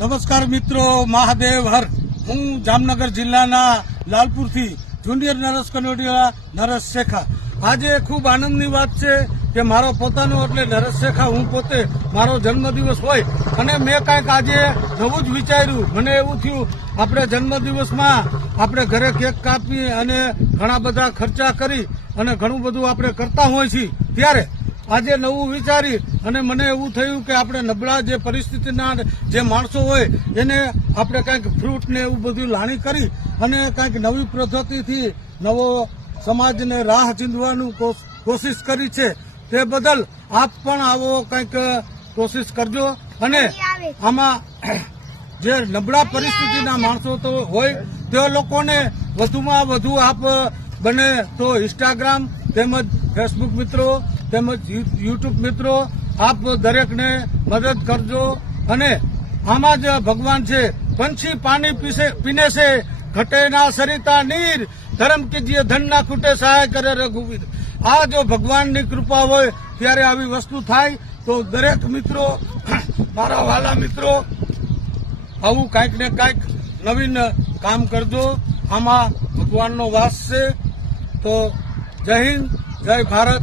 નમસ્કાર મિત્રો, મહાદેવ હર. હું જામનગર જિલ્લાના લાલપુરથી જુનિયર નર્સ કન્વર્ટિયા નરેશ શેખા. આજે ખૂબ આનંદની વાત છે કે મારો પોતાનો એટલે નરેશ શેખા હું પોતે મારો જન્મદિવસ હોય અને મેં કાંઈક આજે નવું જ વિચાર્યું. મને એવું થયું આપણે જન્મદિવસમાં આપણે ઘરે કેક કાપી અને ઘણા બધા ખર્ચા કરી અને ઘણું બધું આપણે કરતા હોય છીએ, ત્યારે આજે નવું વિચારી અને મને એવું થયું કે આપણે નબળા જે પરિસ્થિતિના જે માણસો હોય એને આપણે કંઈક ફ્રૂટ ને એવું બધું લાણી કરી અને કંઈક નવી પદ્ધતિથી નવો સમાજને રાહ ચીંધવાનું કોશિશ કરી છે. તે બદલ આપ પણ આવો કંઈક કોશિશ કરજો અને આમાં જે નબળા પરિસ્થિતિના માણસો તો હોય તે લોકોને વધુમાં વધુ આપ બને તો ઇન્સ્ટાગ્રામ તેમજ ફેસબુક મિત્રો તેમજ યુટ્યુબ મિત્રો આપ દરેકને મદદ કરજો. અને આમાં જ ભગવાન છે, પંછી પાણી પીને છે ઘટે ના સરિતા નીર, ધર્મ કીજીએ ધન ના ખૂટે સહાય કરે રઘુવીર. આ જો ભગવાનની કૃપા હોય ત્યારે આવી વસ્તુ થાય. તો દરેક મિત્રો, મારા વાલા મિત્રો, આવું કાંઈક ને કાંઈક નવીન કામ કરજો. આમાં ભગવાનનો વાસ છે. તો જય હિન્દ, જય ભારત.